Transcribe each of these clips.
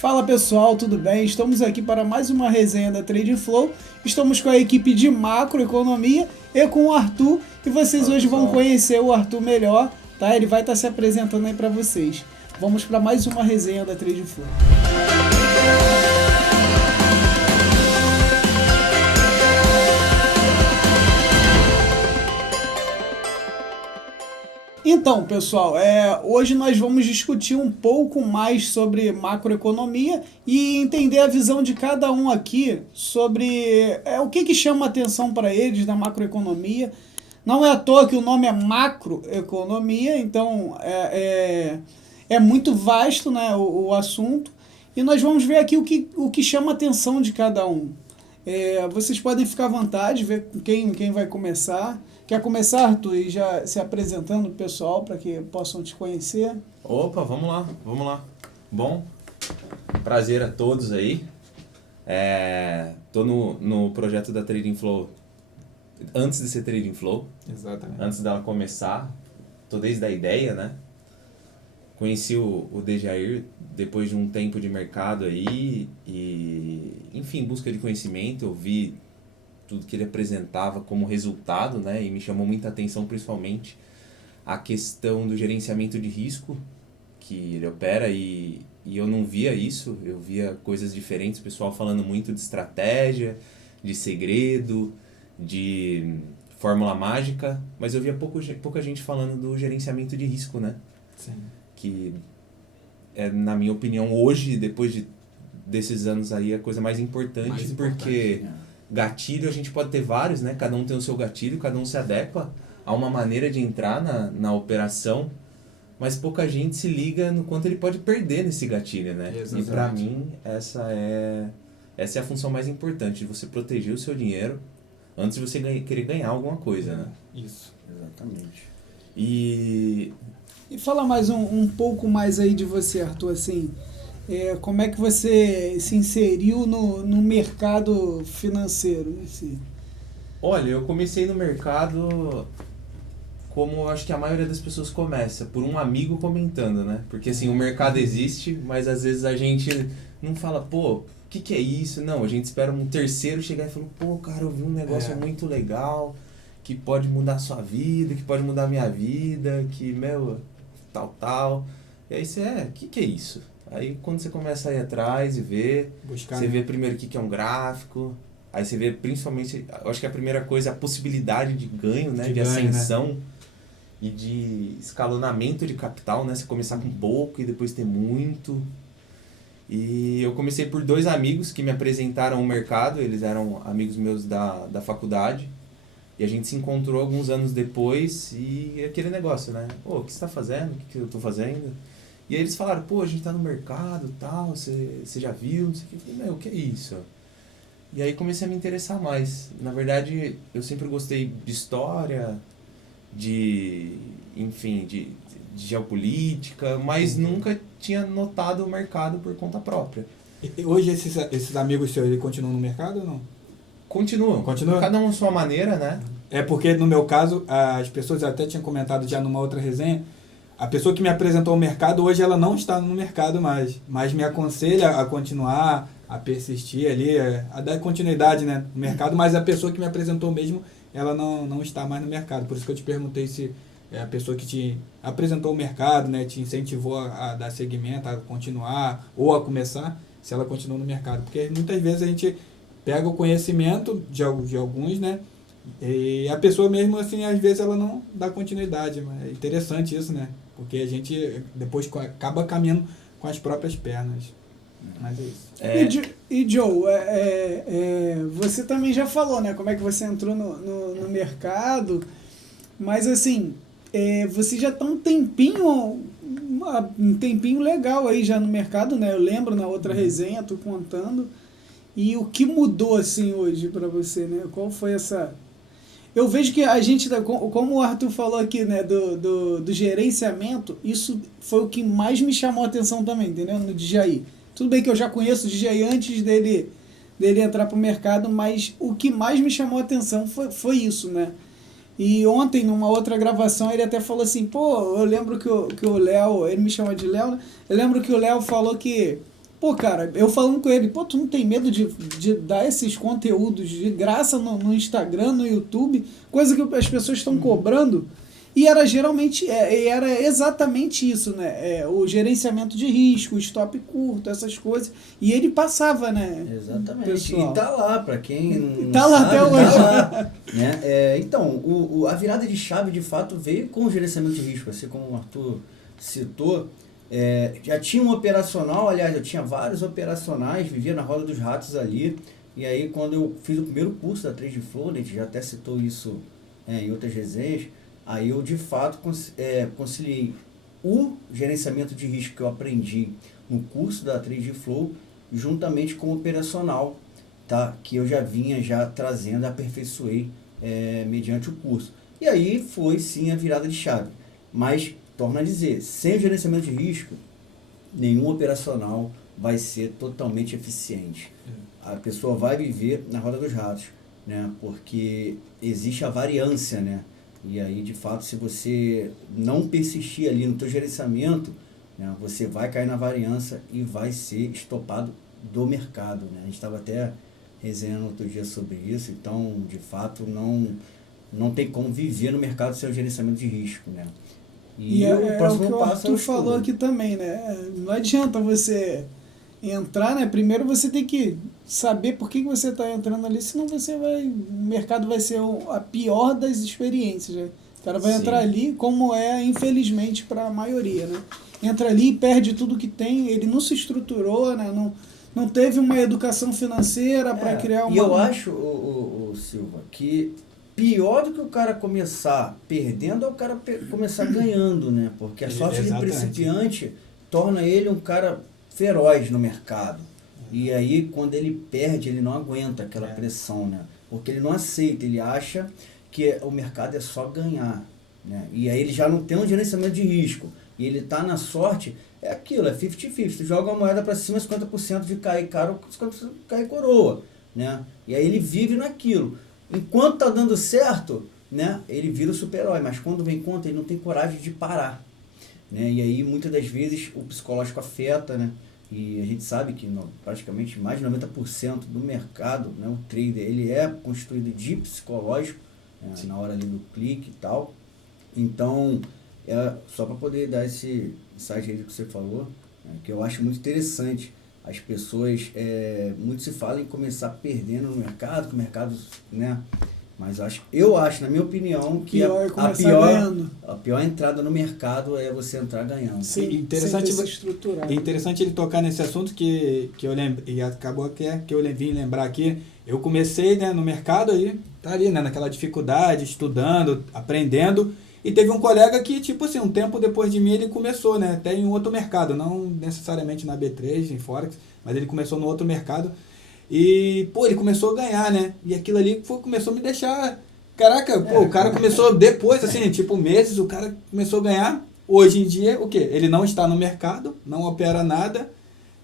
Fala pessoal, tudo bem? Estamos aqui para mais uma resenha da Trading Flow. Estamos com a equipe de macroeconomia e com o Arthur. E vocês hoje vão conhecer o Arthur melhor, tá? Ele vai estar se apresentando aí para vocês. Vamos para mais uma resenha da Trading Flow. Então, pessoal, hoje nós vamos discutir um pouco mais sobre macroeconomia e entender a visão de cada um aqui sobre o que chama atenção para eles na macroeconomia. Não é à toa que o nome é macroeconomia, então é muito vasto, né, o assunto. E nós vamos ver aqui o que chama atenção de cada um. Vocês podem ficar à vontade, ver quem vai começar. Quer começar, Arthur, e já se apresentando pro pessoal para que possam te conhecer? Opa, vamos lá. Bom, prazer a todos aí. Tô no projeto da Trading Flow antes de ser Trading Flow. Exatamente. Antes dela começar, tô desde a ideia, né? Conheci o Dejair depois de um tempo de mercado aí e, enfim, busca de conhecimento, eu vi tudo que ele apresentava como resultado, né? E me chamou muita atenção, principalmente, a questão do gerenciamento de risco que ele opera e eu não via isso, eu via coisas diferentes, o pessoal falando muito de estratégia, de segredo, de fórmula mágica, mas eu via pouca gente falando do gerenciamento de risco, né? Sim. Que na minha opinião, hoje, depois desses anos aí, é a coisa mais importante, porque gatilho a gente pode ter vários, né? Cada um tem o seu gatilho, cada um se adequa a uma maneira de entrar na operação, mas pouca gente se liga no quanto ele pode perder nesse gatilho, né? Exatamente. E para mim, essa é a função mais importante, de você proteger o seu dinheiro antes de você querer ganhar alguma coisa, né? Isso. Exatamente. E fala mais um pouco mais aí de você, Arthur, assim, como é que você se inseriu no mercado financeiro em si? Olha, eu comecei no mercado como acho que a maioria das pessoas começa, por um amigo comentando, né? Porque assim, o mercado existe, mas às vezes a gente não fala, pô, o que é isso? Não, a gente espera um terceiro chegar e falar, pô, cara, eu vi um negócio muito legal, que pode mudar a sua vida, que pode mudar a minha vida, que, tal. E aí você, o que é isso? Aí quando você começa a ir atrás e ver, você vê primeiro o que é um gráfico, aí você vê principalmente, eu acho que a primeira coisa é a possibilidade de ganho, né? De ascensão, né? E de escalonamento de capital, né? Você começar com pouco e depois ter muito. E eu comecei por 2 amigos que me apresentaram o mercado, eles eram amigos meus da faculdade. E a gente se encontrou alguns anos depois e aquele negócio, né? Pô, o que você tá fazendo? O que eu tô fazendo? E aí eles falaram, pô, a gente tá no mercado e tal, você já viu, não sei o que. Eu falei, o que é isso? E aí comecei a me interessar mais. Na verdade, eu sempre gostei de história, enfim, de geopolítica, mas nunca tinha notado o mercado por conta própria. E hoje esses amigos seus, eles continuam no mercado ou não? Continuam. Cada um à sua maneira, né? É porque, no meu caso, as pessoas até tinham comentado já numa outra resenha, a pessoa que me apresentou o mercado, hoje ela não está no mercado mais, mas me aconselha a continuar, a persistir ali, a dar continuidade, né, no mercado, mas a pessoa que me apresentou mesmo, ela não está mais no mercado. Por isso que eu te perguntei se a pessoa que te apresentou o mercado, né, te incentivou a dar seguimento, a continuar ou a começar, se ela continua no mercado. Porque muitas vezes a gente pega o conhecimento de alguns, né? E a pessoa mesmo, assim, às vezes ela não dá continuidade. Mas é interessante isso, né? Porque a gente depois acaba caminhando com as próprias pernas. Mas é isso. E Joe, você também já falou, né? Como é que você entrou no mercado. Mas assim, você já está um tempinho legal aí já no mercado, né? Eu lembro na outra resenha, tô contando. E o que mudou assim hoje para você, né? Qual foi essa... Eu vejo que a gente, como o Arthur falou aqui, né, do gerenciamento, isso foi o que mais me chamou a atenção também, entendeu? No Djaí. Tudo bem que eu já conheço o Djaí antes dele entrar pro mercado, mas o que mais me chamou a atenção foi isso, né? E ontem, numa outra gravação, ele até falou assim, pô, eu lembro que o Léo, ele me chama de Léo, né? Eu lembro que o Léo falou que Pô, cara, eu falando com ele, pô, tu não tem medo de dar esses conteúdos de graça no Instagram, no YouTube, coisa que as pessoas estão cobrando? E era geralmente, era exatamente isso, né? O gerenciamento de risco, stop curto, essas coisas. E ele passava, né? Exatamente. Pessoal. E tá lá, para quem não Tá lá sabe, até hoje. tá lá, né? Então, a virada de chave, de fato, veio com o gerenciamento de risco, assim como o Arthur citou. Já tinha um operacional, aliás, eu tinha vários operacionais, vivia na roda dos ratos ali. E aí, quando eu fiz o primeiro curso da Trade Flow, a gente já até citou isso em outras resenhas, aí eu, de fato, conciliei o gerenciamento de risco que eu aprendi no curso da Trade Flow, juntamente com o operacional, tá? Que eu já vinha trazendo, aperfeiçoei mediante o curso. E aí foi, sim, a virada de chave. Mas, torno a dizer, sem o gerenciamento de risco, nenhum operacional vai ser totalmente eficiente. A pessoa vai viver na roda dos ratos, né? Porque existe a variância, né? E aí, de fato, se você não persistir ali no teu gerenciamento, né, você vai cair na variância e vai ser estopado do mercado, né? A gente estava até resenhando outro dia sobre isso, então, de fato, não tem como viver no mercado sem o gerenciamento de risco, né? E o próximo o que o passo é Arthur o falou estudo. aqui também, né? Não adianta você entrar, né? Primeiro você tem que saber por que você está entrando ali, senão o mercado vai ser a pior das experiências, né? O cara vai Sim. entrar ali, como infelizmente, para a maioria, né? Entra ali e perde tudo que tem, ele não se estruturou, né? Não teve uma educação financeira para criar uma... E eu acho, o Silva, que pior do que o cara começar perdendo é o cara começar ganhando, né? Porque a sorte de Exatamente. principiante torna ele um cara feroz no mercado. E aí, quando ele perde, ele não aguenta aquela pressão, né? Porque ele não aceita, ele acha que o mercado é só ganhar, né? E aí ele já não tem um gerenciamento de risco. E ele tá na sorte, é aquilo, é 50-50. Tu joga a moeda para cima, 50% de cair caro, 50% de cair coroa, né? E aí ele vive naquilo. Enquanto tá dando certo, né? Ele vira o super-herói, mas quando vem conta, ele não tem coragem de parar, né? E aí, muitas das vezes, o psicológico afeta, né? E a gente sabe que praticamente mais de 90% do mercado, né, o trader, ele é constituído de psicológico, né, na hora ali do clique e tal. Então, só para poder dar esse insight aí que você falou, né, que eu acho muito interessante. As pessoas, muito se fala em começar perdendo no mercado, que o mercado, né? Mas eu acho, na minha opinião, que a pior entrada no mercado é você entrar ganhando. Sim, interessante, sem se estruturar. É interessante ele tocar nesse assunto que eu lembro, e acabou que eu vim lembrar aqui. Eu comecei, né, no mercado aí, tá ali, né, naquela dificuldade, estudando, aprendendo, e teve um colega que, tipo assim, um tempo depois de mim ele começou, né, até em outro mercado, não necessariamente na B3, em Forex, mas ele começou no outro mercado. E, pô, ele começou a ganhar, né? E aquilo ali começou a me deixar... Caraca, o cara começou depois, assim, tipo, meses, o cara começou a ganhar. Hoje em dia, o quê? Ele não está no mercado, não opera nada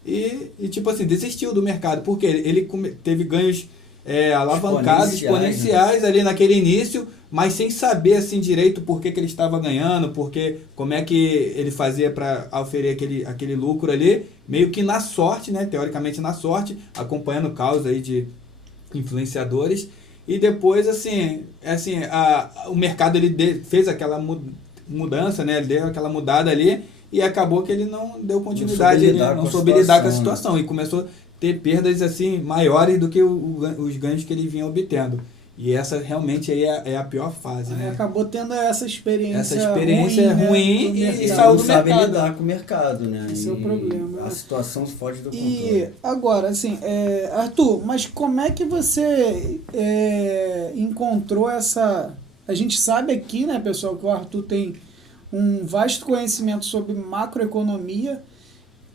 e tipo assim, desistiu do mercado. Porque ele teve ganhos alavancados, exponenciais, né, ali naquele início, mas sem saber, assim, direito por que ele estava ganhando, como é que ele fazia para oferir aquele lucro ali, meio que na sorte, né, teoricamente na sorte, acompanhando causas aí de influenciadores, e depois, o mercado ele fez aquela mudança, né, ele deu aquela mudada ali, e acabou que ele não deu continuidade, não soube lidar com a situação, né? E começou a ter perdas assim maiores do que os ganhos que ele vinha obtendo. E essa realmente aí é a pior fase, né? Acabou tendo essa experiência ruim, né, e saiu do não sabe mercado. lidar com o mercado, né? Esse é o problema. A situação foge do controle. E agora, assim, Arthur, mas como é que você encontrou essa... A gente sabe aqui, né, pessoal, que o Arthur tem um vasto conhecimento sobre macroeconomia.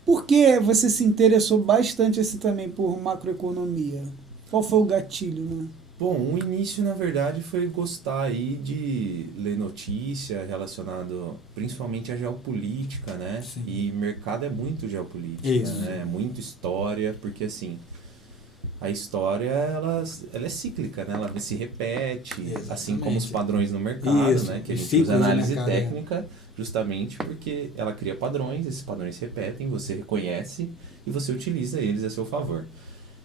Por que você se interessou bastante assim também por macroeconomia? Qual foi o gatilho, né? Bom, o início, na verdade, foi gostar aí de ler notícia relacionado principalmente à geopolítica, né? Sim. E mercado é muito geopolítica, isso, né? É muito história, porque assim, a história, ela é cíclica, né? Ela se repete, exatamente, assim como os padrões no mercado, isso, né? Que a gente usa análise técnica, justamente porque ela cria padrões, esses padrões se repetem, você reconhece e você utiliza eles a seu favor.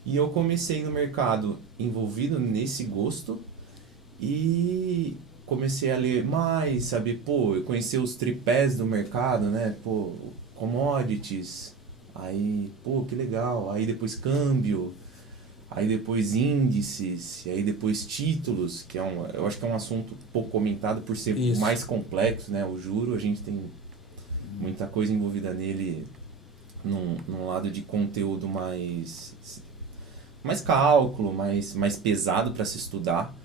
E eu comecei no mercado envolvido nesse gosto e comecei a ler mais, saber, eu conhecer os tripés do mercado, né? Commodities, aí, que legal, aí depois câmbio, aí depois índices, e aí depois títulos, que eu acho que é um assunto pouco comentado por ser Isso. mais complexo, né? O juro, a gente tem muita coisa envolvida nele num lado de conteúdo mais cálculo, mais pesado para se estudar.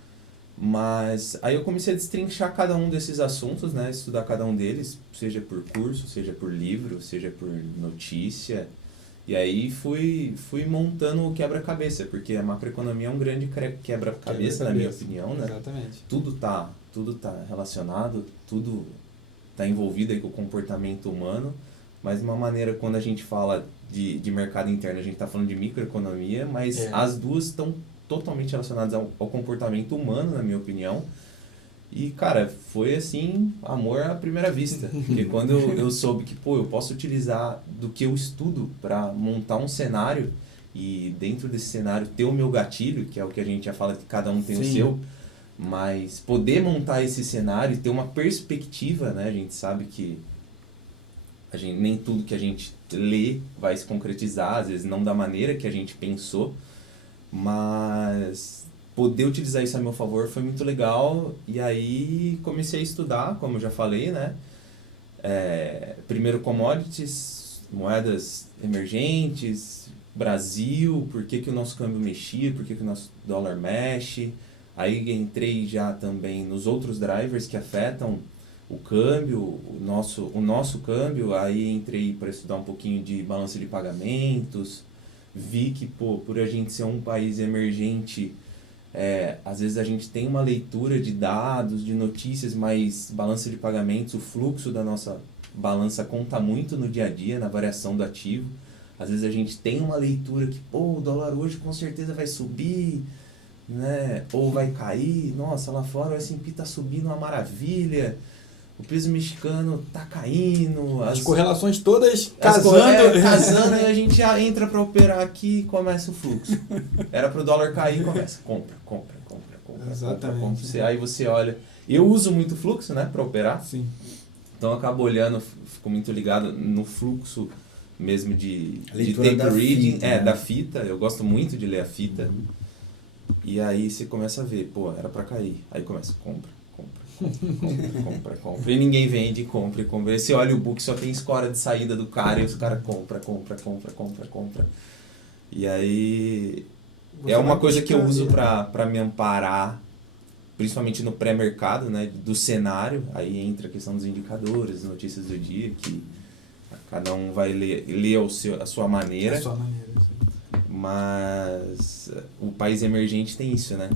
Mas aí eu comecei a destrinchar cada um desses assuntos, né? Estudar cada um deles, seja por curso, seja por livro, seja por notícia. E aí fui montando o quebra-cabeça, porque a macroeconomia é um grande quebra-cabeça, na minha opinião, né? Exatamente. Tudo tá relacionado, tudo tá envolvido aí com o comportamento humano, mas de uma maneira, quando a gente fala de mercado interno, a gente tá falando de microeconomia, mas as duas estão totalmente relacionadas ao comportamento humano, na minha opinião. E, cara, foi assim, amor à primeira vista. Porque quando eu soube que, eu posso utilizar do que eu estudo para montar um cenário e dentro desse cenário ter o meu gatilho, que é o que a gente já fala que cada um tem o seu, mas poder montar esse cenário e ter uma perspectiva, né? A gente sabe que nem tudo que a gente lê vai se concretizar, às vezes não da maneira que a gente pensou, mas poder utilizar isso a meu favor foi muito legal. E aí comecei a estudar, como eu já falei, né? Primeiro commodities, moedas emergentes, Brasil, por que o nosso câmbio mexia, por que o nosso dólar mexe. Aí entrei já também nos outros drivers que afetam o câmbio, o nosso câmbio. Aí entrei para estudar um pouquinho de balança de pagamentos. Vi que, por a gente ser um país emergente, às vezes a gente tem uma leitura de dados, de notícias, mas balança de pagamentos, o fluxo da nossa balança conta muito no dia a dia, na variação do ativo. Às vezes a gente tem uma leitura que, o dólar hoje com certeza vai subir, né? Ou vai cair. Nossa, lá fora o S&P tá subindo uma maravilha. O peso mexicano tá caindo. As correlações todas casando. Casando, e a gente já entra para operar aqui e começa o fluxo. Era pro dólar cair, começa. Compra. Exatamente. Compra. Aí você olha. Eu uso muito fluxo, né, para operar. Sim. Então eu acabo olhando, fico muito ligado no fluxo mesmo de Leitura tape reading, fita, né? da fita. Eu gosto muito de ler a fita. E aí você começa a ver, era para cair. Aí começa, compra. E ninguém vende, compra. Aí você olha o book, só tem score de saída do cara e os caras compra. E aí Você uma vai coisa que eu buscar uso ele. para me amparar, principalmente no pré-mercado, né, do cenário. Aí entra a questão dos indicadores, notícias do dia, que cada um vai ler a sua maneira. A sua maneira, sim. Mas o país emergente tem isso, né?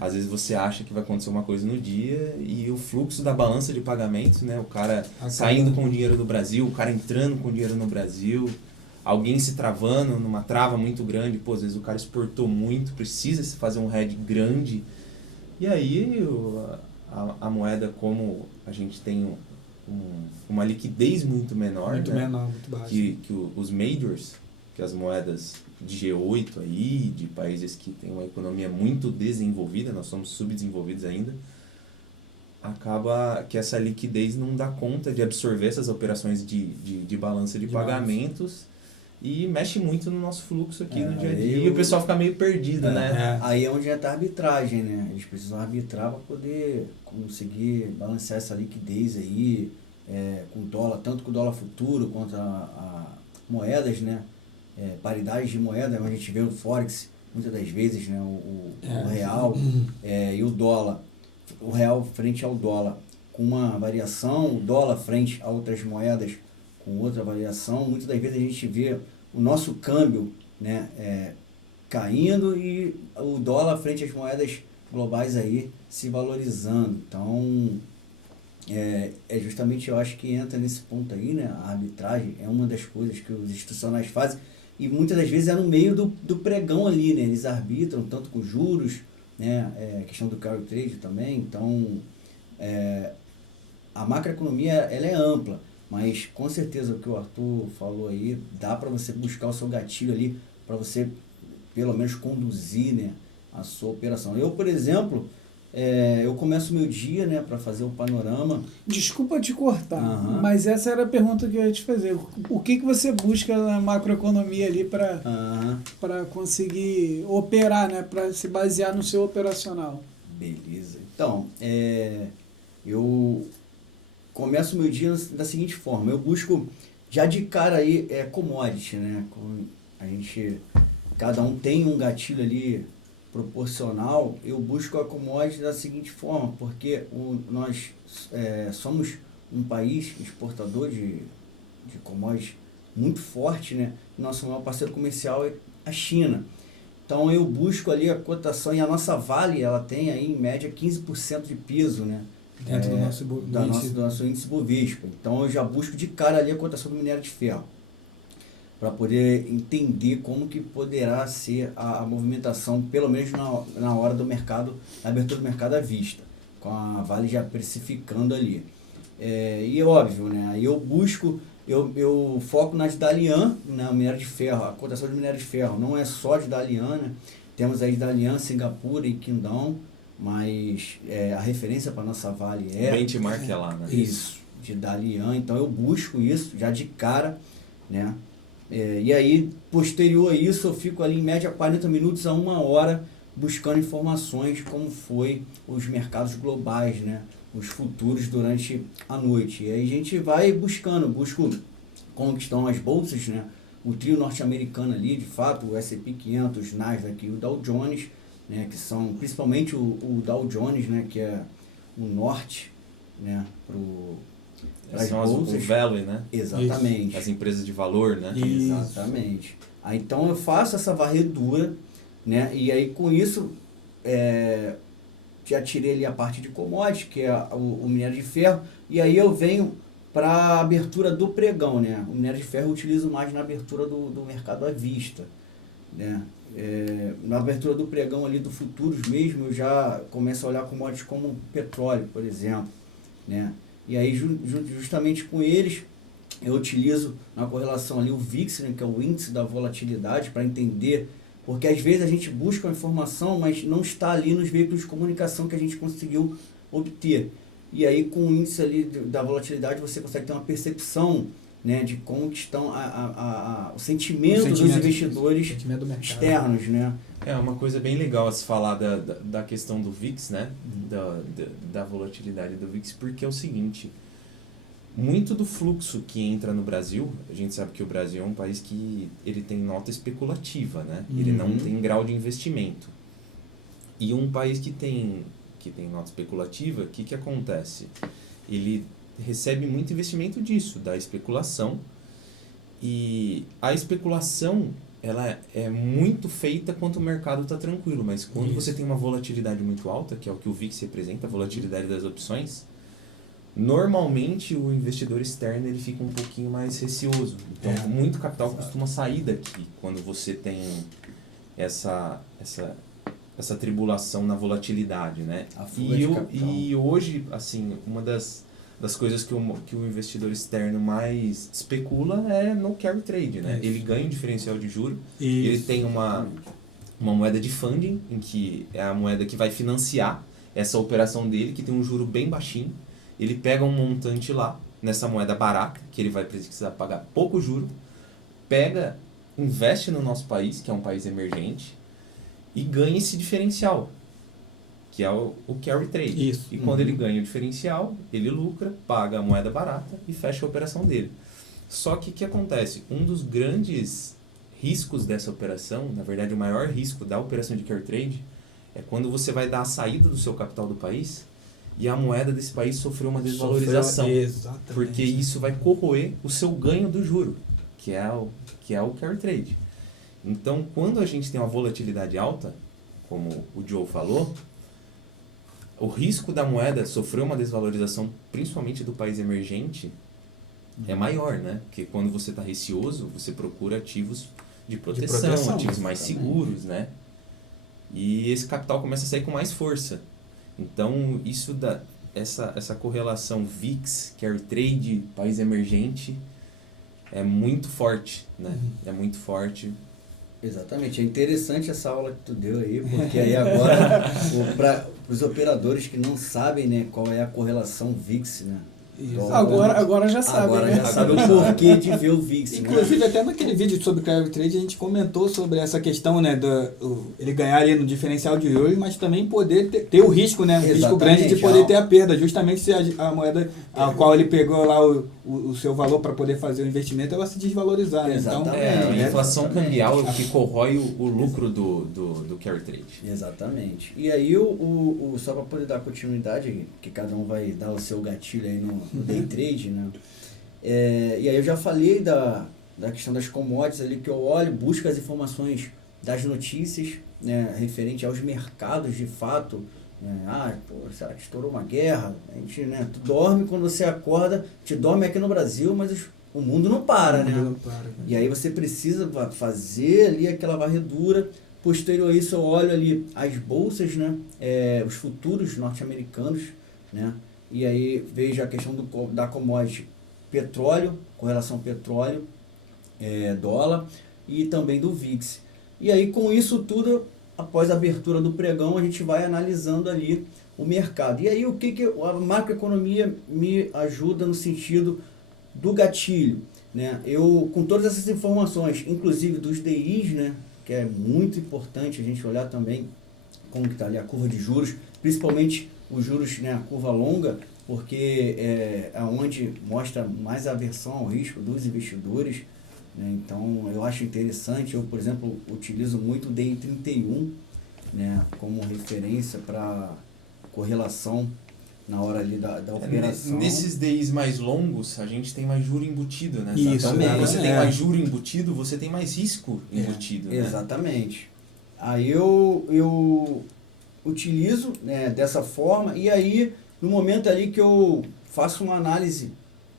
Às vezes você acha que vai acontecer uma coisa no dia e o fluxo da balança de pagamentos, né? O cara saindo com o dinheiro do Brasil, o cara entrando com o dinheiro no Brasil, alguém se travando numa trava muito grande. Às vezes o cara exportou muito, precisa se fazer um hedge grande. E aí a moeda, como a gente tem uma liquidez muito menor, Muito né? menor, muito baixa. Que os majors, que as moedas de G8 aí, de países que têm uma economia muito desenvolvida, nós somos subdesenvolvidos ainda, acaba que essa liquidez não dá conta de absorver essas operações de balança de pagamentos e mexe muito no nosso fluxo aqui no dia a dia. E o pessoal fica meio perdido, né? Aí é onde entra a arbitragem, né? Eles precisam arbitrar para poder conseguir balancear essa liquidez aí, com o dólar, tanto com o dólar futuro quanto a moedas, né? Paridades de moeda, a gente vê o Forex muitas das vezes, né? O real e o dólar. O real frente ao dólar com uma variação, o dólar frente a outras moedas com outra variação. Muitas das vezes a gente vê o nosso câmbio, né, caindo e o dólar frente às moedas globais aí se valorizando. Então, justamente eu acho que entra nesse ponto aí, né? A arbitragem é uma das coisas que os institucionais fazem e muitas das vezes é no meio do pregão ali, né? Eles arbitram tanto com juros, né? Questão do carry trade também. Então, a macroeconomia ela é ampla, Mas com certeza o que o Arthur falou aí, dá para você buscar o seu gatilho ali, para você pelo menos conduzir, né, a sua operação. Eu, por exemplo, eu começo meu dia, né, para fazer o panorama. Desculpa te cortar, Aham. mas essa era a pergunta que eu ia te fazer. O que você busca na macroeconomia ali para conseguir operar, né, para se basear no seu operacional? Beleza. Então, eu começo meu dia da seguinte forma. Eu busco, já de cara aí, commodity, né? Cada um tem um gatilho ali proporcional. Eu busco a commodity da seguinte forma, porque nós somos um país exportador de commodities muito forte, né? Nosso maior parceiro comercial é a China. Então eu busco ali a cotação, e a nossa Vale, ela tem aí em média 15% de piso, né? Dentro do nosso índice Bovespa. Então eu já busco de cara ali a cotação do minério de ferro, para poder entender como que poderá ser a movimentação, pelo menos na hora do mercado, na abertura do mercado à vista, com a Vale já precificando ali. E óbvio, né? Aí eu busco, eu foco nas Dalian, né? O minério de ferro, a cotação de minério de ferro não é só de Dalian, né? Temos aí Dalian, Singapura e Qingdao, mas a referência para nossa Vale O benchmark é lá, né? Isso, de Dalian. Então eu busco isso já de cara, né? E aí, posterior a isso, eu fico ali em média 40 minutos a 1 hora buscando informações como foi os mercados globais, né? Os futuros durante a noite. E aí a gente vai busco como que estão as bolsas, né? O trio norte-americano ali, de fato, o S&P 500, Nasdaq e o Dow Jones, né? Que são principalmente o Dow Jones, né? Que é o norte, né? São o value, né? Exatamente. Isso. As empresas de valor, né? Isso. Exatamente. Aí, então eu faço essa varredura, né? E aí com isso já tirei ali a parte de commodity, que é o minério de ferro, e aí eu venho para a abertura do pregão, né? O minério de ferro eu utilizo mais na abertura do mercado à vista, né? Na abertura do pregão ali do futuros mesmo, eu já começo a olhar commodities como petróleo, por exemplo, né? E aí justamente com eles eu utilizo na correlação ali o VIX, né, que é o índice da volatilidade, para entender, porque às vezes a gente busca uma informação, mas não está ali nos veículos de comunicação que a gente conseguiu obter. E aí com o índice ali da volatilidade você consegue ter uma percepção, né, de como estão o sentimento dos investidores externos, né? É uma coisa bem legal a se falar da questão do VIX, né? Da volatilidade do VIX, porque é o seguinte, muito do fluxo que entra no Brasil, a gente sabe que o Brasil é um país que ele tem nota especulativa, né? Ele não tem grau de investimento. E um país que tem nota especulativa, o que acontece? Ele recebe muito investimento disso, da especulação, e a especulação ela é muito feita quando o mercado está tranquilo, mas quando você tem uma volatilidade muito alta, que é o que o VIX representa, a volatilidade das opções, normalmente o investidor externo ele fica um pouquinho mais receoso. Então, muito capital costuma sair daqui quando você tem essa tribulação na volatilidade, né? E hoje, assim, uma das coisas que o investidor externo mais especula é no carry trade, né? Ele ganha um diferencial de juro, ele tem uma moeda de funding, em que é a moeda que vai financiar essa operação dele, que tem um juro bem baixinho. Ele pega um montante lá, nessa moeda barata, que ele vai precisar pagar pouco juro, investe no nosso país, que é um país emergente, e ganha esse diferencial, que é o carry trade. Isso. E quando ele ganha o diferencial, ele lucra, paga a moeda barata e fecha a operação dele. Só que o que acontece? Um dos grandes riscos dessa operação, na verdade o maior risco da operação de carry trade, é quando você vai dar a saída do seu capital do país e a moeda desse país sofreu uma desvalorização. Exatamente. Porque isso vai corroer o seu ganho do juro, que é o carry trade. Então, quando a gente tem uma volatilidade alta, como o Joe falou, o risco da moeda sofrer uma desvalorização, principalmente do país emergente, é maior, né? Porque quando você está receoso, você procura ativos de proteção, ativos mais seguros, né? E esse capital começa a sair com mais força. Então, isso essa correlação VIX, Carry Trade, país emergente, é muito forte, né? É muito forte. Exatamente, é interessante essa aula que tu deu aí, porque aí agora, para os operadores que não sabem, né, qual é a correlação VIX, né? Isso. Agora já sabe, Agora né? já sabe o porquê de ver o VIX, né? Inclusive, até naquele vídeo sobre carry trade, a gente comentou sobre essa questão, né, ele ganhar ali no diferencial de hoje, mas também poder ter o risco, né, o risco Exatamente, grande de poder ter a perda, justamente se a moeda a qual ele pegou lá o seu valor para poder fazer o investimento, ela se desvalorizar, né? Então, Exatamente. A inflação cambial é o que Exatamente. corrói o lucro do carry trade. Exatamente. E aí, só para poder dar continuidade, que cada um vai dar o seu gatilho aí no day trade, né? E aí eu já falei da questão das commodities ali, que eu olho, busco as informações das notícias, né, referente aos mercados de fato, né? Será que estourou uma guerra? A gente, né, tu dorme, quando você acorda, te dorme aqui no Brasil, mas o mundo não para, né? E aí você precisa fazer ali aquela varredura. Posterior a isso, eu olho ali as bolsas, né, os futuros norte-americanos, né? E aí vejo a questão da commodity petróleo, com relação ao petróleo, dólar, e também do VIX. E aí com isso tudo, após a abertura do pregão, a gente vai analisando ali o mercado. E aí o que a macroeconomia me ajuda no sentido do gatilho, né? Eu, com todas essas informações, inclusive dos DIs, né, que é muito importante a gente olhar também como que está ali a curva de juros, principalmente os juros, né, a curva longa, porque é onde mostra mais aversão ao risco dos investidores, né? Então eu acho interessante, eu, por exemplo, utilizo muito o DI 31, né, como referência para correlação na hora ali da operação. Nesses DIs mais longos, a gente tem mais juro embutido, né? Isso, então, né? você tem mais juro embutido, você tem mais risco embutido, né? Exatamente. Aí eu utilizo, né, dessa forma, e aí no momento ali que eu faço uma análise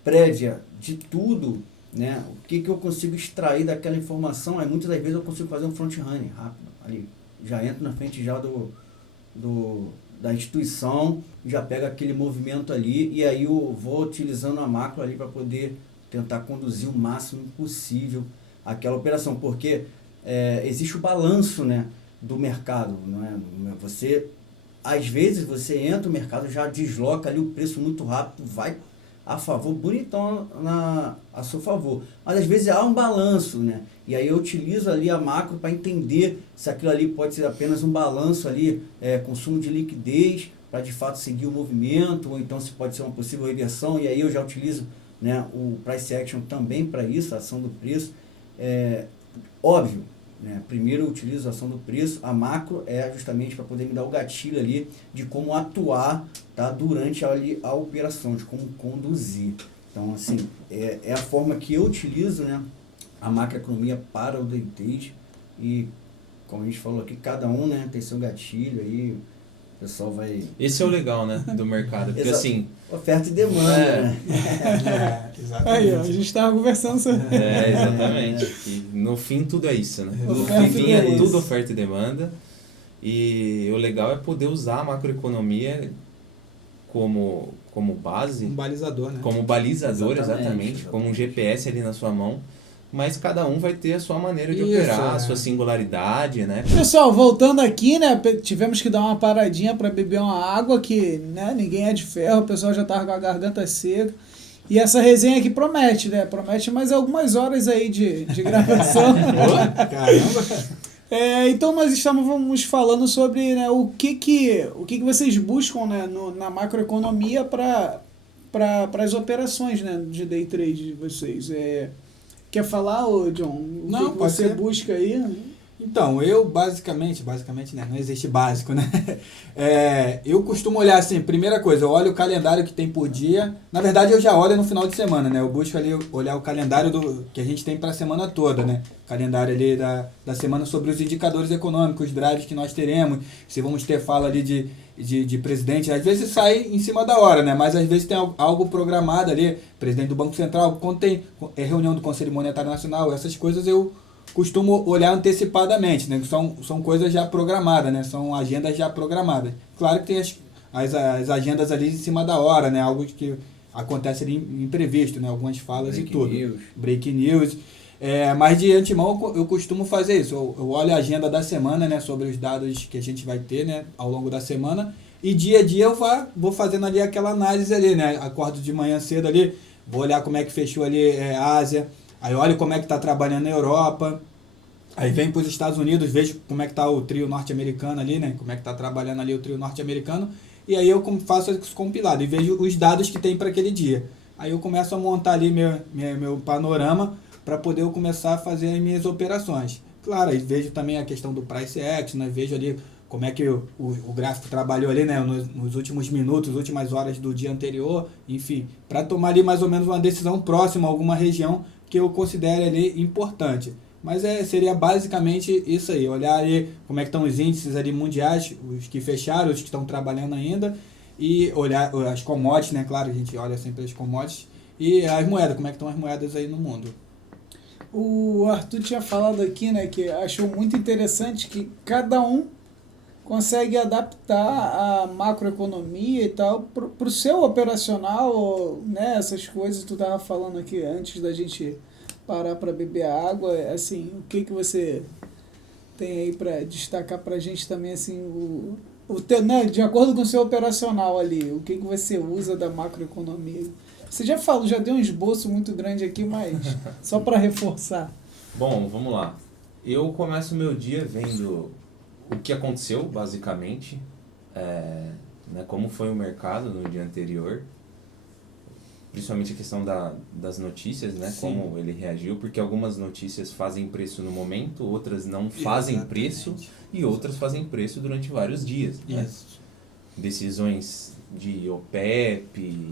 prévia de tudo, né, o que eu consigo extrair daquela informação, aí muitas das vezes eu consigo fazer um front running rápido ali, já entro na frente já da instituição, já pego aquele movimento ali, e aí eu vou utilizando a macro ali para poder tentar conduzir o máximo possível aquela operação, porque existe o balanço, né, do mercado, não é? Às vezes você entra, o mercado já desloca ali o preço muito rápido, vai a favor, bonitão a seu favor. Mas às vezes há um balanço, né? E aí eu utilizo ali a macro para entender se aquilo ali pode ser apenas um balanço ali, consumo de liquidez, para de fato seguir o movimento, ou então se pode ser uma possível reversão, e aí eu já utilizo, né, o price action também para isso, a ação do preço. Óbvio, né? Primeiro eu utilizo a ação do preço, a macro é justamente para poder me dar o gatilho ali de como atuar, tá, durante ali a operação, de como conduzir. Então, assim, é a forma que eu utilizo, né, a macroeconomia para o day trade, e como a gente falou aqui, cada um, né, tem seu gatilho aí, o pessoal vai... Esse é o legal, né, do mercado, porque assim... Oferta e demanda, né? Exatamente. Aí, ó, a gente estava conversando sobre... Exatamente. E no fim tudo é isso, né? No Oferta fim e é demanda. tudo oferta e demanda. E o legal é poder usar a macroeconomia como base, Um balizador, né? como balizador, Exatamente. como um GPS ali na sua mão. Mas cada um vai ter a sua maneira de Isso, operar, a sua singularidade, né? Pessoal, voltando aqui, né, tivemos que dar uma paradinha para beber uma água, que, né, ninguém é de ferro, o pessoal já tá com a garganta seca. E essa resenha aqui promete, né? Promete mais algumas horas aí de gravação. Caramba! Então nós estávamos falando sobre, né, o que vocês buscam, né, na macroeconomia para as operações, né, de day trade de vocês. Quer falar, ô John? Não, o que pode você ser. busca aí? Então, eu basicamente, né, não existe básico, né? Eu costumo olhar assim, primeira coisa, eu olho o calendário que tem por dia. Na verdade, eu já olho no final de semana, né? Eu busco ali olhar o calendário que a gente tem para a semana toda, né? Calendário ali da semana sobre os indicadores econômicos, os drives que nós teremos, se vamos ter fala ali de presidente. Às vezes sai em cima da hora, né? Mas às vezes tem algo programado ali, presidente do Banco Central, quando tem reunião do Conselho Monetário Nacional, essas coisas eu costumo olhar antecipadamente, né? São coisas já programadas, né? São agendas já programadas. Claro que tem as agendas ali em cima da hora, né? Algo que acontece ali imprevisto, né? Algumas falas e tudo. Break news. Mas de antemão eu costumo fazer isso. Eu olho a agenda da semana, né? Sobre os dados que a gente vai ter, né? Ao longo da semana. E dia a dia eu vou fazendo ali aquela análise ali, né? Acordo de manhã cedo ali, vou olhar como é que fechou ali a Ásia. Aí olho como é que está trabalhando na Europa. Aí vem para os Estados Unidos, vejo como é que está o trio norte-americano ali, né? Como é que está trabalhando ali o trio norte-americano. E aí eu faço esse compilado e vejo os dados que tem para aquele dia. Aí eu começo a montar ali meu panorama para poder eu começar a fazer as minhas operações. Claro, aí vejo também a questão do price action, né? Vejo ali como é que o gráfico trabalhou ali, né? Nos últimos minutos, últimas horas do dia anterior, enfim, para tomar ali mais ou menos uma decisão próxima a alguma região que eu considere ali importante. Mas seria basicamente isso aí, olhar ali como é que estão os índices ali mundiais, os que fecharam, os que estão trabalhando ainda, e olhar as commodities, né? Claro, a gente olha sempre as commodities, e as moedas, como é que estão as moedas aí no mundo. O Arthur tinha falado aqui, né, que achou muito interessante que cada um consegue adaptar a macroeconomia e tal para o seu operacional, né, essas coisas que tu estava falando aqui antes da gente parar para beber água, assim, o que você tem aí para destacar para a gente também, assim, o teu, né, de acordo com o seu operacional ali, o que você usa da macroeconomia? Você já falou, já deu um esboço muito grande aqui, mas só para reforçar. Bom, vamos lá. Eu começo o meu dia vendo o que aconteceu, basicamente, né, como foi o mercado no dia anterior, principalmente a questão das notícias, né? Sim. Como ele reagiu, porque algumas notícias fazem preço no momento, outras não fazem preço e outras fazem preço durante vários dias. Né? Decisões de OPEP,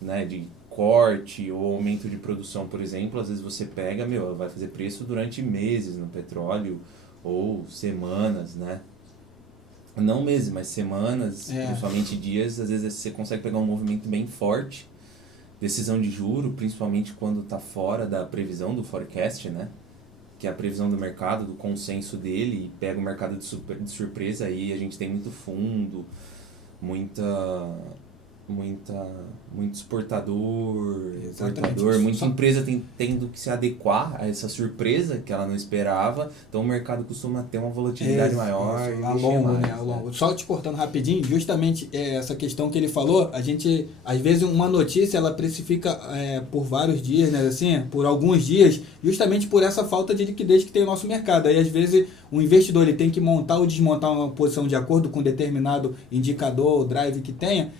né? De corte ou aumento de produção, por exemplo, às vezes você pega, vai fazer preço durante meses no petróleo ou semanas, né? Não meses, mas semanas, principalmente dias, às vezes você consegue pegar um movimento bem forte. Decisão de juro, principalmente quando está fora da previsão do forecast, né? Que é a previsão do mercado, do consenso dele, e pega o mercado de surpresa, aí a gente tem muito fundo, muito exportador, muita empresa tendo que se adequar a essa surpresa que ela não esperava, então o mercado costuma ter uma volatilidade maior e ao longo, mais, né? Ao longo. Só te cortando rapidinho, justamente essa questão que ele falou, a gente, às vezes uma notícia ela precifica por vários dias, né? Assim, por alguns dias, justamente por essa falta de liquidez que tem o nosso mercado. Aí às vezes o investidor ele tem que montar ou desmontar uma posição de acordo com determinado indicador ou drive que tenha,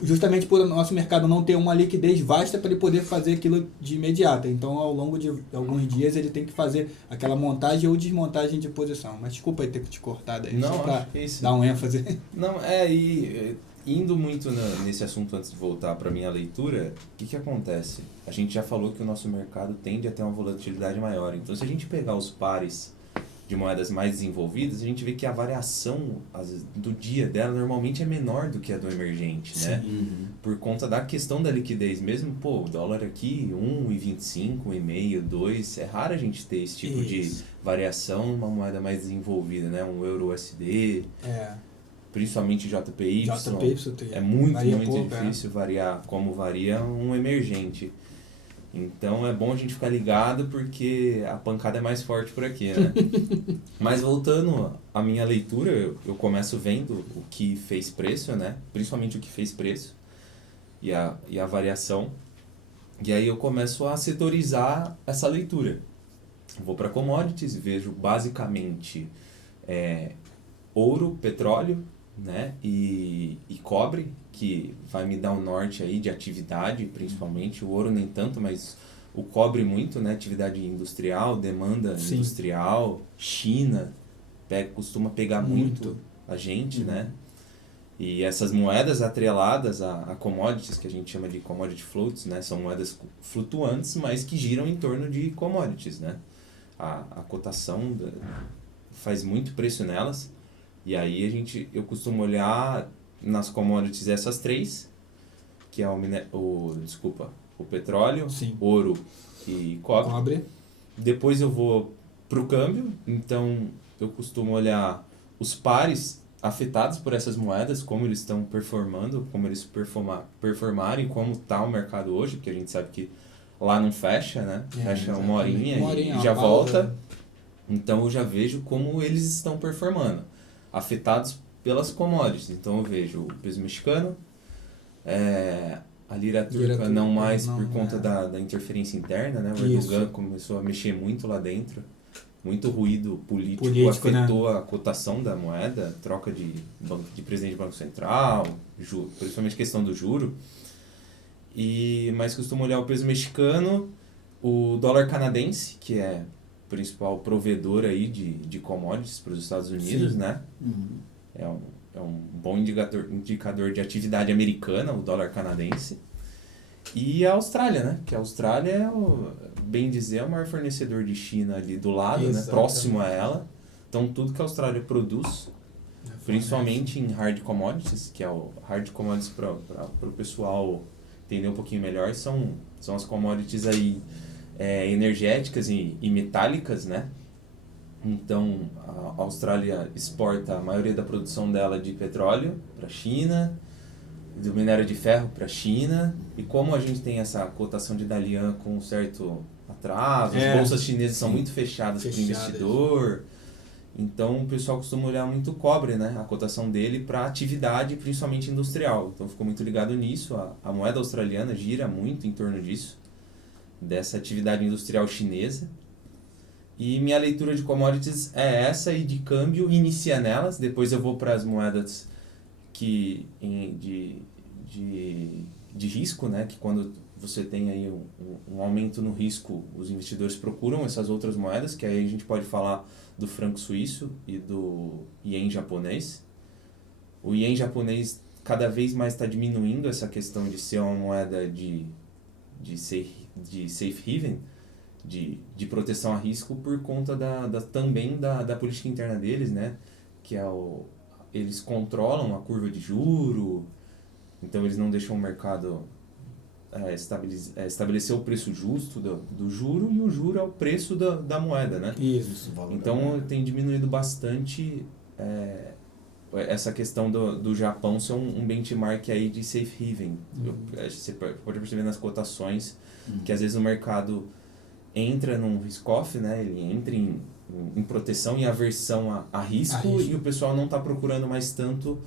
justamente por o nosso mercado não ter uma liquidez vasta para ele poder fazer aquilo de imediato. Então, ao longo de alguns dias, ele tem que fazer aquela montagem ou desmontagem de posição. Mas desculpa aí ter te cortado aí, não, só para dar um ênfase. Não, indo muito nesse assunto antes de voltar para a minha leitura, o que acontece? A gente já falou que o nosso mercado tende a ter uma volatilidade maior. Então, se a gente pegar os pares de moedas mais desenvolvidas, a gente vê que a variação do dia dela normalmente é menor do que a do emergente, né? Uhum. Por conta da questão da liquidez mesmo, o dólar aqui 1,25, 1,5, 2, é raro a gente ter esse tipo de variação numa moeda mais desenvolvida, né? Um euro USD, principalmente JPY, é muito difícil variar como varia um emergente. Então é bom a gente ficar ligado porque a pancada é mais forte por aqui, né? Mas voltando à minha leitura, eu começo vendo o que fez preço, né? Principalmente o que fez preço e a variação. E aí eu começo a setorizar essa leitura. Vou para commodities, vejo basicamente ouro, petróleo, né? E cobre, que vai me dar um norte aí de atividade, principalmente. O ouro nem tanto, mas o cobre muito, né? Atividade industrial, demanda industrial, China costuma pegar muito a gente, né? E essas moedas atreladas a commodities, que a gente chama de commodity floats, né? São moedas flutuantes, mas que giram em torno de commodities, né? A cotação faz muito preço nelas. E aí eu costumo olhar nas commodities essas três, que é o petróleo, ouro e cobre. Depois eu vou para o câmbio, então eu costumo olhar os pares afetados por essas moedas, como eles estão performando, como eles performarem, como está o mercado hoje, porque a gente sabe que lá não fecha, né? Fecha uma horinha e já volta. Então eu já vejo como eles estão performando, afetados pelas commodities. Então eu vejo o peso mexicano, a lira turca não mais por conta da interferência interna, né? O Erdogan começou a mexer muito lá dentro. Muito ruído político afetou, né, a cotação da moeda, troca de presidente do Banco Central, principalmente questão do juro. Mas costumo olhar o peso mexicano, o dólar canadense, que é o principal provedor aí de commodities para os Estados Unidos, né? É um bom indicador de atividade americana, o dólar canadense. E a Austrália, né? Que a Austrália é, bem dizer, o maior fornecedor de China ali do lado, né? Próximo a ela. Então, tudo que a Austrália produz, principalmente em hard commodities, que é o hard commodities para o pessoal entender um pouquinho melhor, são as commodities aí energéticas e metálicas, né? Então, a Austrália exporta a maioria da produção dela de petróleo para a China, do minério de ferro para a China, e como a gente tem essa cotação de Dalian com um certo atraso, as bolsas chinesas são muito fechadas para o investidor, então o pessoal costuma olhar muito o cobre, né, a cotação dele para atividade, principalmente industrial. Então ficou muito ligado nisso, a moeda australiana gira muito em torno disso, dessa atividade industrial chinesa. E minha leitura de commodities é essa, e de câmbio inicia nelas, depois eu vou para as moedas de risco, né? Que quando você tem aí um aumento no risco, os investidores procuram essas outras moedas, que aí a gente pode falar do franco suíço e do ien japonês. O ien japonês cada vez mais está diminuindo essa questão de ser uma moeda de safe haven, de proteção a risco, por conta também da política interna deles, né? Que é eles controlam a curva de juro, então eles não deixam o mercado estabelecer o preço justo do juro, e o juro é o preço da moeda, né? Isso. Então tem diminuído bastante essa questão do Japão ser um benchmark aí de safe haven. Você pode perceber nas cotações que às vezes o mercado entra num risk-off, né? Ele entra em proteção e aversão a risco, e o pessoal não está procurando mais tanto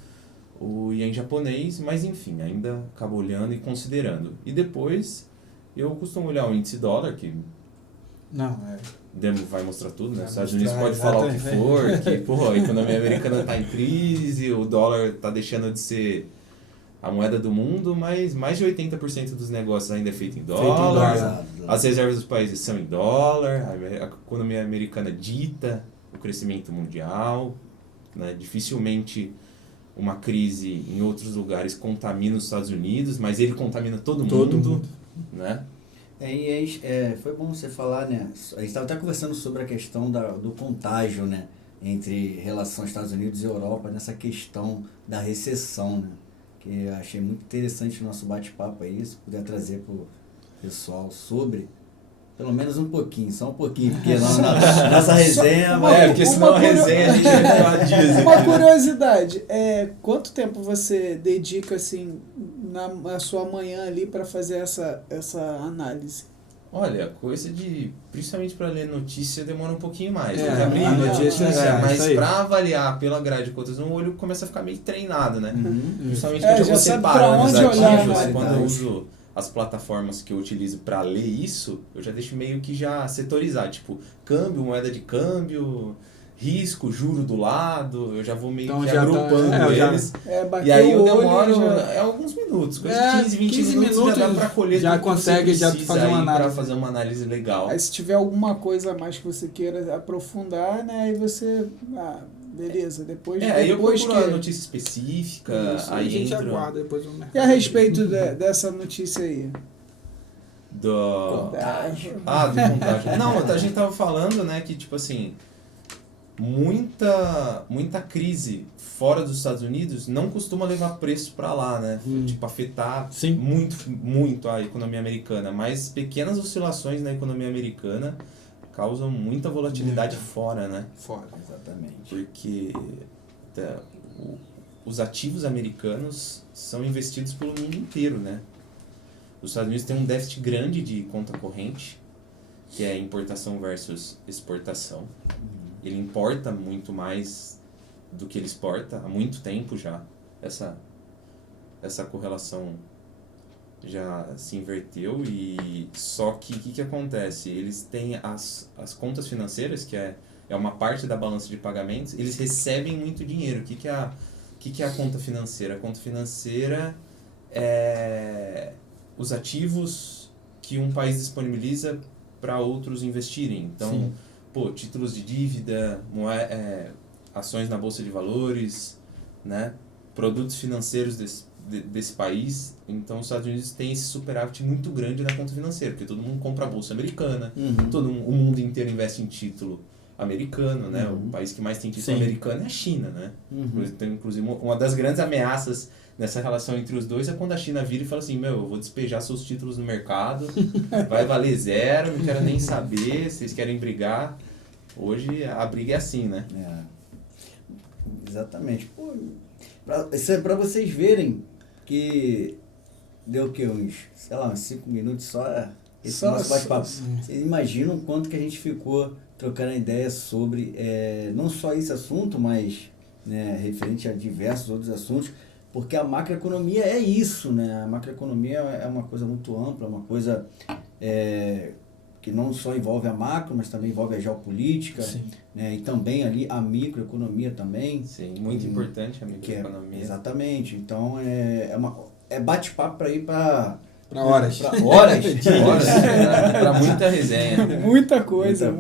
o ien japonês, mas enfim, ainda acaba olhando e considerando. E depois eu costumo olhar o índice dólar, que Demo vai mostrar tudo, né? Os Estados Unidos pode falar o que for, que a economia americana está em crise, o dólar está deixando de ser a moeda do mundo, mas mais de 80% dos negócios ainda é feito em dólar. As reservas dos países são em dólar, a economia americana dita o crescimento mundial, né? Dificilmente uma crise em outros lugares contamina os Estados Unidos, mas ele contamina todo mundo. Né? Foi bom você falar, né? A gente estava até conversando sobre a questão do contágio, né? Entre relação Estados Unidos e Europa, nessa questão da recessão, né? Que eu achei muito interessante o nosso bate-papo aí, se puder trazer para o pessoal sobre, pelo menos um pouquinho, só um pouquinho, porque nossa resenha porque senão a resenha a gente vai falar disso. Uma curiosidade, quanto tempo você dedica assim na sua manhã ali para fazer essa análise? Olha, principalmente para ler notícia demora um pouquinho mais. A notícia mas para avaliar pela grade de cotação, o olho começa a ficar meio treinado, né? Principalmente que eu vou separando os ativos, quando eu uso as plataformas que eu utilizo para ler isso, eu já deixo meio que já setorizar, tipo, câmbio, moeda de câmbio, risco, juro do lado, eu já vou meio que agrupando eles. E aí eu demoro alguns minutos, coisa de 15 minutos já dá para colher, já consegue fazer uma análise legal. Aí se tiver alguma coisa a mais que você queira aprofundar, né, aí você beleza, depois eu procuro a notícia específica, isso, aí a gente aguarda depois o mercado. E a respeito dessa notícia aí? Do contágio. Do contágio. Não, a gente tava falando, né, que tipo assim, muita crise fora dos Estados Unidos não costuma levar preço para lá, né? Tipo, afetar muito a economia americana, mas pequenas oscilações na economia americana causam muita volatilidade fora, né? Exatamente. Porque os ativos americanos são investidos pelo mundo inteiro, né? Os Estados Unidos têm um déficit grande de conta corrente, que é importação versus exportação. Ele importa muito mais do que ele exporta há muito tempo já. Essa correlação já se inverteu, e só que o que acontece? Eles têm as contas financeiras, que é uma parte da balança de pagamentos, eles recebem muito dinheiro. O que é a conta financeira? A conta financeira é os ativos que um país disponibiliza para outros investirem. Então, títulos de dívida, ações na Bolsa de Valores, né? Produtos financeiros desse país. Então, os Estados Unidos têm esse superávit muito grande na conta financeira, porque todo mundo compra a Bolsa americana, o mundo inteiro investe em título americano, né? O país que mais tem título americano é a China, né? Então, inclusive, uma das grandes ameaças nessa relação entre os dois é quando a China vira e fala assim, eu vou despejar seus títulos no mercado, vai valer zero, não quero nem saber, vocês querem brigar. Hoje a briga é assim, né? Exatamente. Isso é pra vocês verem que deu o quê? Uns 5 minutos só esse nosso bate-papo. Vocês imaginam quanto que a gente ficou trocando ideia sobre não só esse assunto, mas referente a diversos outros assuntos, porque a macroeconomia é isso, né? A macroeconomia é uma coisa muito ampla, uma coisa que não só envolve a macro, mas também envolve a geopolítica, né? E também ali a microeconomia também. Sim, muito importante a microeconomia. Exatamente. Então, é bate-papo para ir para horas. Para horas. Para muita resenha. Muita coisa.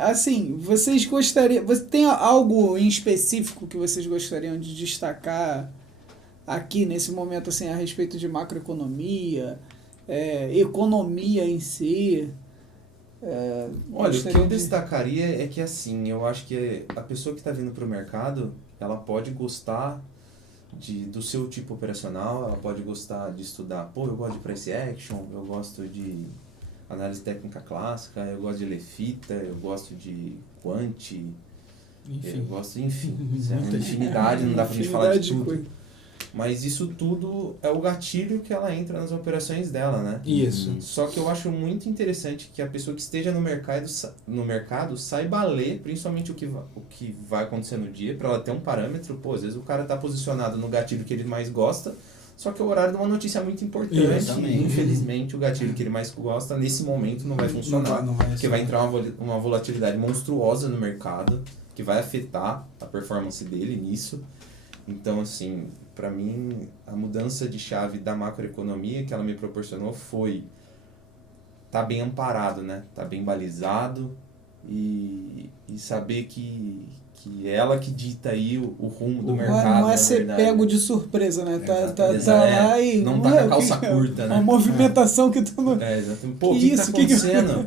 Assim, vocês gostariam... Você tem algo em específico que vocês gostariam de destacar aqui, nesse momento, assim, a respeito de macroeconomia, economia em si? Olha, o que eu destacaria é que, assim, eu acho que a pessoa que está vindo para o mercado, ela pode gostar do seu tipo operacional, ela pode gostar de estudar, eu gosto de price action, eu gosto de análise técnica clássica, eu gosto de ler fita, eu gosto de quant, eu gosto, enfim, é uma infinidade, não dá pra gente falar de tudo. Mas isso tudo é o gatilho que ela entra nas operações dela, né? Isso. Só que eu acho muito interessante que a pessoa que esteja no mercado saiba ler, principalmente o que vai acontecer no dia, para ela ter um parâmetro. Às vezes o cara tá posicionado no gatilho que ele mais gosta, só que o horário de uma notícia é muito importante. Infelizmente, o gatilho que ele mais gosta, nesse momento, não vai funcionar. Porque vai entrar uma volatilidade monstruosa no mercado, que vai afetar a performance dele nisso. Então, assim, para mim, a mudança de chave da macroeconomia que ela me proporcionou foi tá bem amparado, né? Tá bem balizado e saber que ela que dita aí o rumo do mercado. Não é ser pego de surpresa, né? Tá lá e... Não tá com a calça curta, né? A movimentação que tu não... Exatamente. O que tá acontecendo?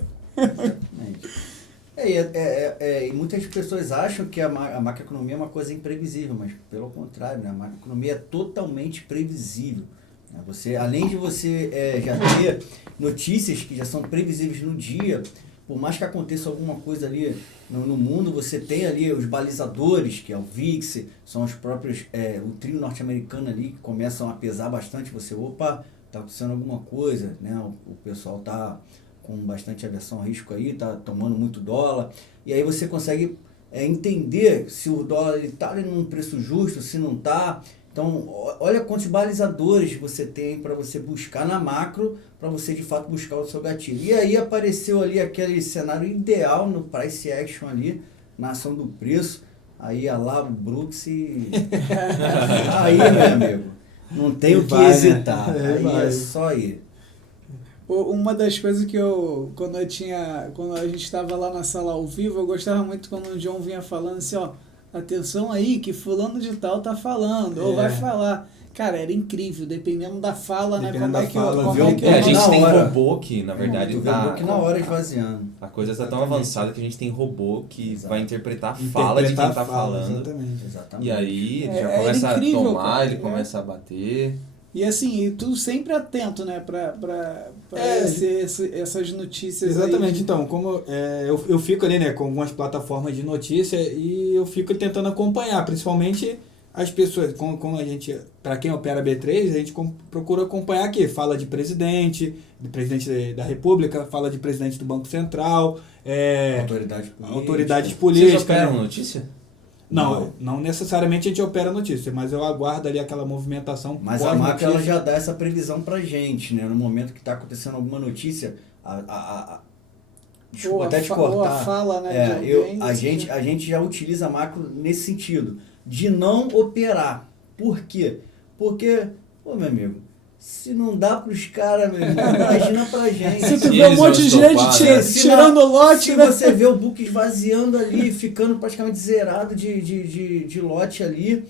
E muitas pessoas acham que a macroeconomia é uma coisa imprevisível, mas pelo contrário, né? A macroeconomia é totalmente previsível. Né? Além de você já ter notícias que já são previsíveis no dia, por mais que aconteça alguma coisa ali no mundo, você tem ali os balizadores, que é o VIX, são os próprios, o trio norte-americano ali, que começam a pesar bastante. Tá acontecendo alguma coisa, né? O pessoal tá com bastante aversão ao risco aí, tá tomando muito dólar, e aí você consegue entender se o dólar está num preço justo, se não está. Então, olha quantos balizadores você tem para você buscar na macro, para você de fato buscar o seu gatilho. E aí apareceu ali aquele cenário ideal no price action ali, na ação do preço, aí ia lá o Brooks e... aí, meu amigo, não tem o que hesitar, aí é só ir. Uma das coisas que quando a gente estava lá na sala ao vivo, eu gostava muito quando o John vinha falando assim, atenção aí que fulano de tal tá falando, ou vai falar. Cara, era incrível, dependendo da fala, né? Como é que a gente tem robô que, na verdade, robô que na hora esvaziando. A coisa está tão avançada que a gente tem robô que vai interpretar a fala de quem tá falando. Exatamente. E aí ele já começa a tomar, ele começa a bater. E assim, tudo sempre atento, né? Parece essas notícias Exatamente, aí. então, como eu fico ali, né, com algumas plataformas de notícia e eu fico tentando acompanhar, principalmente as pessoas, como a gente, para quem opera B3, a gente procura acompanhar aqui, fala de presidente da República, fala de presidente do Banco Central, autoridades políticas. Vocês operam notícia? Não necessariamente a gente opera notícia, mas eu aguardo ali aquela movimentação. Mas a macro ela já dá essa previsão pra gente, né? No momento que está acontecendo alguma notícia, desculpa até te cortar. Ou a fala, né, de alguém, a gente já utiliza a macro nesse sentido, de não operar. Por quê? Porque, meu amigo, se não dá pros caras, meu irmão, imagina pra gente. Se tu vê um monte de gente tirando lote, se né? você vê o book esvaziando ali, ficando praticamente zerado de lote ali,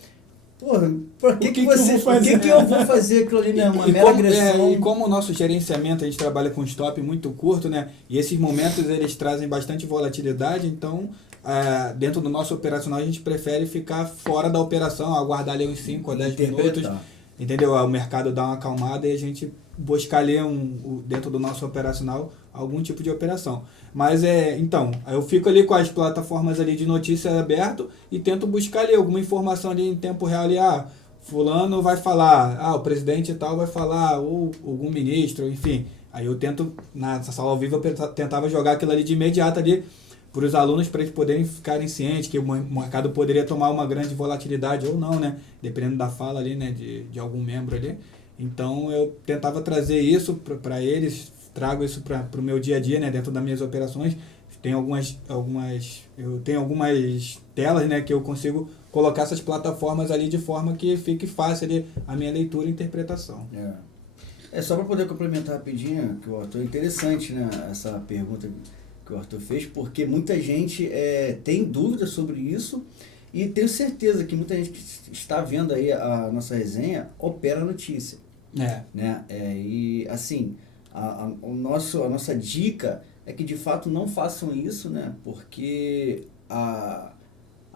porra, por que eu vou fazer aquilo ali, né? Uma mera agressão. E como o nosso gerenciamento, a gente trabalha com stop muito curto, né? E esses momentos eles trazem bastante volatilidade, então dentro do nosso operacional a gente prefere ficar fora da operação, aguardar ali uns 5 a 10 minutos. Entendeu? O mercado dá uma acalmada e a gente buscar ali dentro do nosso operacional algum tipo de operação. Mas então, eu fico ali com as plataformas ali de notícia aberto e tento buscar ali alguma informação ali em tempo real ali, fulano vai falar, o presidente e tal vai falar, ou algum ministro, enfim. Aí eu tento, nessa sala ao vivo, eu tentava jogar aquilo ali de imediato ali para os alunos, para eles poderem ficarem cientes que o mercado poderia tomar uma grande volatilidade ou não, né? Dependendo da fala ali, né? De algum membro ali. Então eu tentava trazer isso para eles, trago isso para o meu dia a dia, né? Dentro das minhas operações. Eu tenho algumas telas, né? Que eu consigo colocar essas plataformas ali de forma que fique fácil ali a minha leitura e interpretação. Só para poder complementar rapidinho, que o Arthur, é interessante, né? Essa pergunta que o Arthur fez, porque muita gente tem dúvidas sobre isso e tenho certeza que muita gente que está vendo aí a nossa resenha opera a notícia. Né? E assim, a nossa dica é que de fato não façam isso, né? Porque a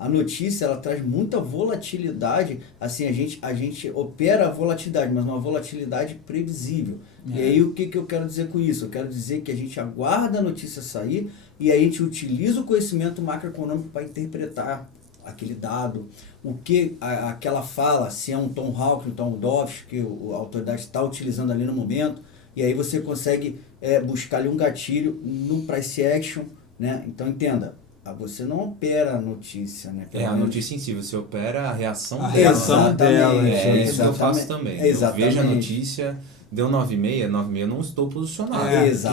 notícia ela traz muita volatilidade, assim, a gente opera a volatilidade, mas uma volatilidade previsível. E aí o que eu quero dizer com isso? Eu quero dizer que a gente aguarda a notícia sair e aí a gente utiliza o conhecimento macroeconômico para interpretar aquele dado, o que aquela fala, se é um Tom Hawke, um Tom Dobbs, que a autoridade está utilizando ali no momento, e aí você consegue buscar ali um gatilho no price action, né? Então entenda, você não opera a notícia, né? A notícia em si, você opera a reação dela. A reação dela. É isso que eu faço também. Exatamente. Eu vejo a notícia, deu 9,6, eu não estou posicionado.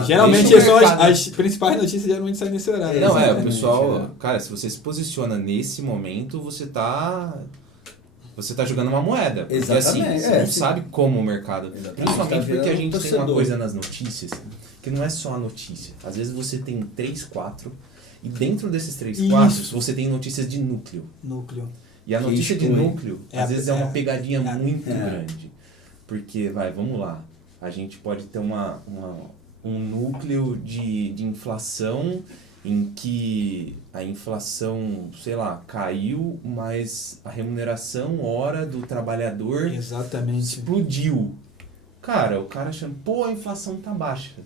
Geralmente são as principais notícias, geralmente saem nesse horário. Não, o pessoal, cara, se você se posiciona nesse momento, você tá jogando uma moeda. Porque assim, você não sabe como o mercado. Principalmente porque a gente tem uma coisa nas notícias, que não é só a notícia. Às vezes você tem 3, 4, e dentro desses 3, 4, você tem notícias de núcleo. E a notícia de núcleo, às vezes é uma pegadinha muito grande. Porque, vamos lá, a gente pode ter um núcleo de inflação em que a inflação, sei lá, caiu, mas a remuneração hora do trabalhador explodiu. Cara, o cara chama, a inflação tá baixa.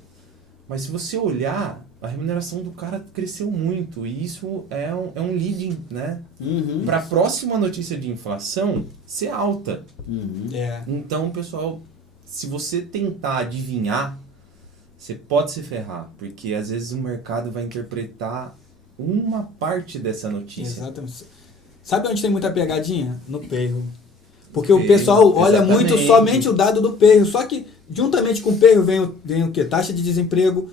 Mas se você olhar, a remuneração do cara cresceu muito. E isso é um leading, né? Para a próxima notícia de inflação ser alta. Então, pessoal, se você tentar adivinhar, você pode se ferrar. Porque às vezes o mercado vai interpretar uma parte dessa notícia. Exatamente. Sabe onde tem muita pegadinha? No payroll. Porque o pessoal olha muito somente o dado do payroll. Só que, juntamente com o payroll, vem o quê? Taxa de desemprego,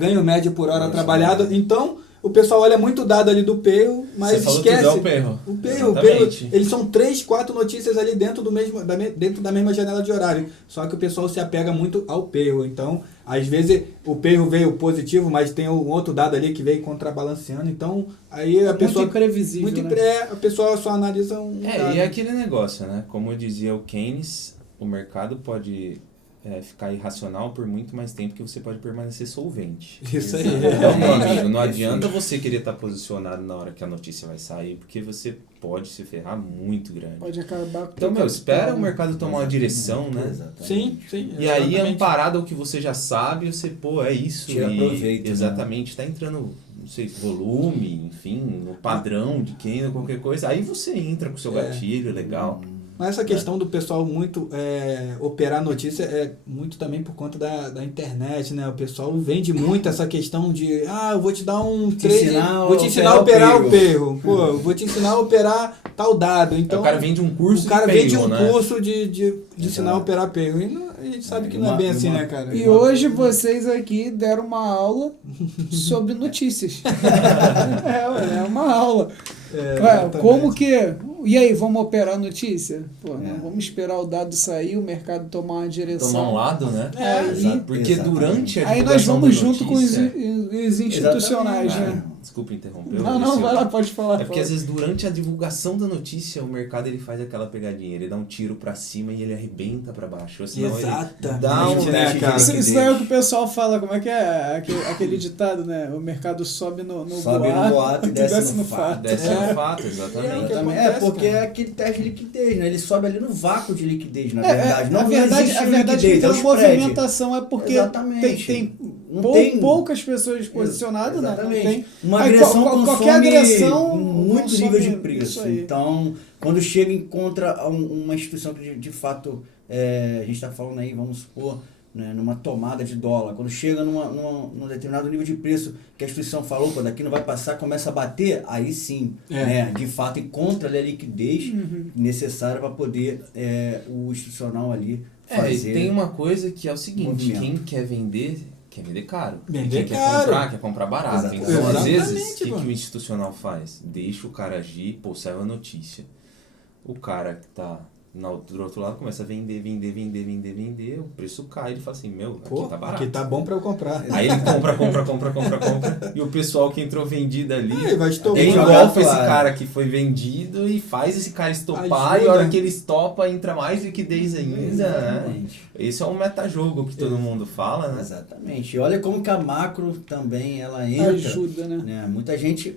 ganho médio por hora trabalhada. Então, o pessoal olha muito o dado ali do payroll, mas esquece. O payroll. O payroll, eles são 3, 4 notícias ali dentro da mesma janela de horário. Só que o pessoal se apega muito ao payroll. Então, às vezes, o payroll veio positivo, mas tem um outro dado ali que veio contrabalanceando. Então, aí a pessoa... Muito imprevisível, a pessoa só analisa um dado. E é aquele negócio, né? Como dizia o Keynes, o mercado pode ficar irracional por muito mais tempo que você pode permanecer solvente. Isso aí. Então, meu amigo, não adianta você querer estar posicionado na hora que a notícia vai sair, porque você pode se ferrar muito grande. Pode acabar com Então, espera o mercado tomar uma direção, né? Exatamente. Sim. E aí, exatamente. amparado ao que você já sabe, você, é isso. Tira proveito, né? Exatamente, tá entrando, não sei, volume, enfim, no padrão de quem, ou qualquer coisa. Aí você entra com o seu gatilho, legal. Mas essa questão do pessoal muito operar notícia é muito também por conta da internet, né? O pessoal vende muito essa questão de eu vou te dar um trade, vou te ensinar a operar o perro. Pô, eu vou te ensinar a operar tal dado. Então, o cara vende um curso o cara de vende perro, um né? curso de ensinar a operar perro. E a gente sabe que não é bem assim, né, cara? E hoje vocês aqui deram uma aula sobre notícias. É uma aula. Como que... E aí, vamos operar a notícia? Pô, não vamos esperar o dado sair, o mercado tomar uma direção. Tomar um lado, né? Porque exatamente. Durante a Aí nós divulgação vamos da junto com os notícia- institucionais, Exatamente. né? Desculpa interromper. Não, vai lá, pode falar. É porque às vezes durante a divulgação da notícia, o mercado ele faz aquela pegadinha, ele dá um tiro pra cima e ele arrebenta pra baixo. Ou senão ele Exatamente, dá um, né, cara? Isso daí é o que o pessoal fala, como é que é? Aquele ditado, né? O mercado sobe no boato e desce no fato. Desce no fato, exatamente. acontece, porque cara. é aquele teste de liquidez, né? Ele sobe ali no vácuo de liquidez, na É, verdade. a verdade é que é a o spread. movimentação é porque Exatamente. tem Não tem- poucas pessoas posicionadas, né? Não Exatamente. tem. Uma Aí, agressão qualquer consome agressão muito consome nível de isso preço. aí. Então, quando chega e encontra uma instituição que de fato, a gente está falando aí, vamos supor, né, numa tomada de dólar, quando chega num determinado nível de preço que a instituição falou, pô, daqui não vai passar, começa a bater, aí sim, né, de fato encontra ali a liquidez necessária para poder o institucional ali fazer. E tem uma coisa que é o seguinte, movimento. quem quer vender caro. Vender E quem caro. quer comprar barato. Exatamente. Então, às Exatamente, vezes, o que mano. o institucional faz? Deixa o cara agir, saiu a notícia. O cara que tá do outro lado começa a vender, o preço cai, ele fala assim, aqui tá barato. Aqui tá bom pra eu comprar. Aí ele compra, e o pessoal que entrou vendido ali, Aí vai estopar. ele jogar engolfa esse fora. cara que foi vendido e faz esse cara estopar, Ajuda. e a hora que ele estopa, entra mais liquidez ainda, né? Exatamente. Esse é um metajogo que todo mundo fala, né? Exatamente. E olha como que a macro também ela entra. Ajuda, né? Muita gente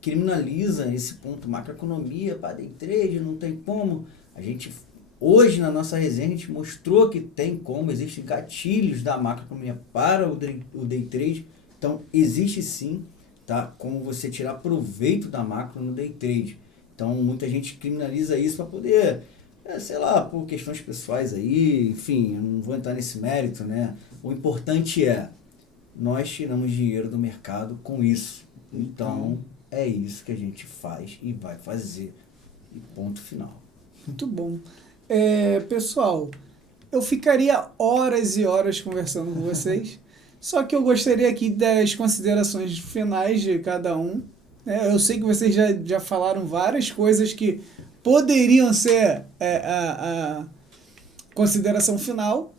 criminaliza esse ponto macroeconomia, para day trade, não tem como. A gente, hoje na nossa resenha, a gente mostrou que tem como, existem gatilhos da macroeconomia para o day trade. Então, existe sim, tá? Como você tirar proveito da macro no day trade. Então, muita gente criminaliza isso para poder, sei lá, por questões pessoais aí, enfim, eu não vou entrar nesse mérito, né? O importante nós tiramos dinheiro do mercado com isso. Então, é isso que a gente faz e vai fazer. E ponto final. Muito bom. Pessoal, eu ficaria horas e horas conversando com vocês, só que eu gostaria aqui das considerações finais de cada um. Eu sei que vocês já falaram várias coisas que poderiam ser a consideração final,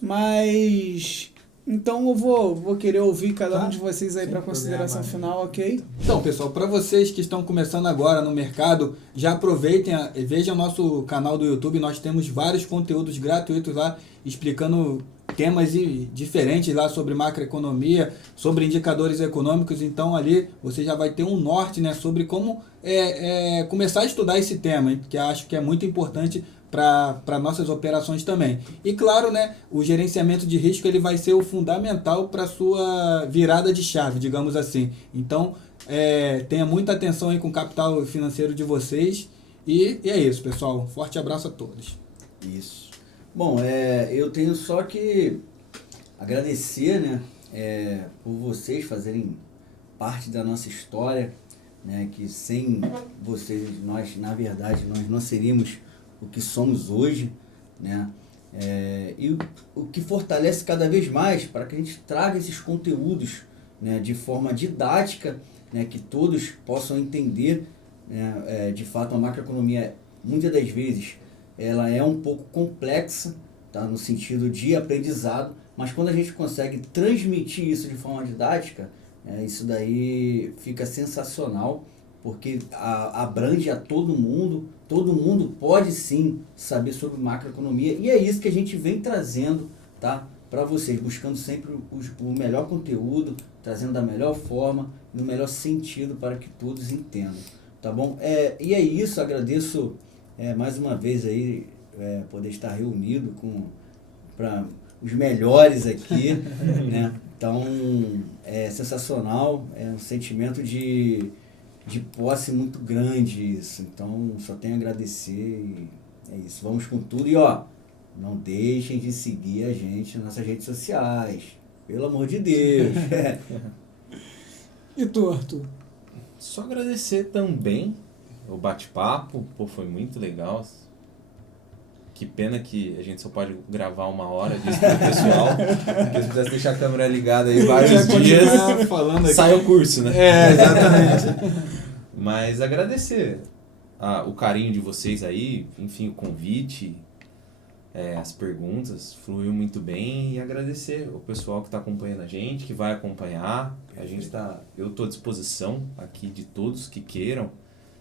mas... Então eu vou querer ouvir cada um de vocês aí para a consideração final, ok? Então, pessoal, para vocês que estão começando agora no mercado, já aproveitem, vejam nosso canal do YouTube, nós temos vários conteúdos gratuitos lá, explicando temas diferentes lá sobre macroeconomia, sobre indicadores econômicos, então ali você já vai ter um norte, né, sobre como começar a estudar esse tema, que acho que é muito importante para nossas operações também. E claro, né, o gerenciamento de risco ele vai ser o fundamental para a sua virada de chave, digamos assim. Então, tenha muita atenção aí com o capital financeiro de vocês. E é isso, pessoal. Forte abraço a todos. Isso. Bom, eu tenho só que agradecer, né, por vocês fazerem parte da nossa história, né, que sem vocês, na verdade, nós não seríamos o que somos hoje, né? E o que fortalece cada vez mais para que a gente traga esses conteúdos, né, de forma didática, né, que todos possam entender, né? De fato, a macroeconomia, muitas das vezes, ela é um pouco complexa, tá? No sentido de aprendizado, mas quando a gente consegue transmitir isso de forma didática, isso daí fica sensacional, porque abrange a todo mundo pode sim saber sobre macroeconomia, e é isso que a gente vem trazendo, tá, para vocês, buscando sempre o melhor conteúdo, trazendo da melhor forma, no melhor sentido para que todos entendam, tá bom? E é isso, agradeço mais uma vez aí poder estar reunido para os melhores aqui, né? Então, é sensacional, é um sentimento de posse muito grande isso. Então, só tenho a agradecer e é isso. Vamos com tudo e, ó, não deixem de seguir a gente nas nossas redes sociais. Pelo amor de Deus. E tu, Arthur? Só agradecer também o bate-papo, pô, foi muito legal. Que pena que a gente só pode gravar 1 hora disso pro pessoal. Porque se quisesse deixar a câmera ligada aí vários dias, falando aqui. sai o curso, né? Exatamente. Mas agradecer o carinho de vocês aí, enfim, o convite, as perguntas, fluiu muito bem, e agradecer o pessoal que está acompanhando a gente, que vai acompanhar. Eu estou à disposição aqui de todos que queiram.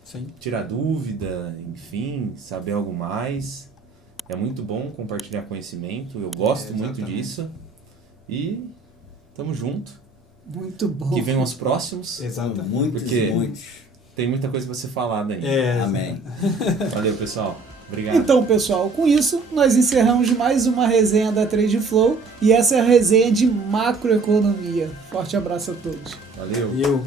Sim. Tirar dúvida, enfim, saber algo mais. É muito bom compartilhar conhecimento, eu gosto muito disso. E tamo junto. Muito bom. Que venham os próximos. Exatamente. Muitos. Tem muita coisa para ser falada ainda. Amém. Valeu, pessoal. Obrigado. Então, pessoal, com isso, nós encerramos mais uma resenha da Trade Flow, e essa é a resenha de macroeconomia. Forte abraço a todos. Valeu. E eu.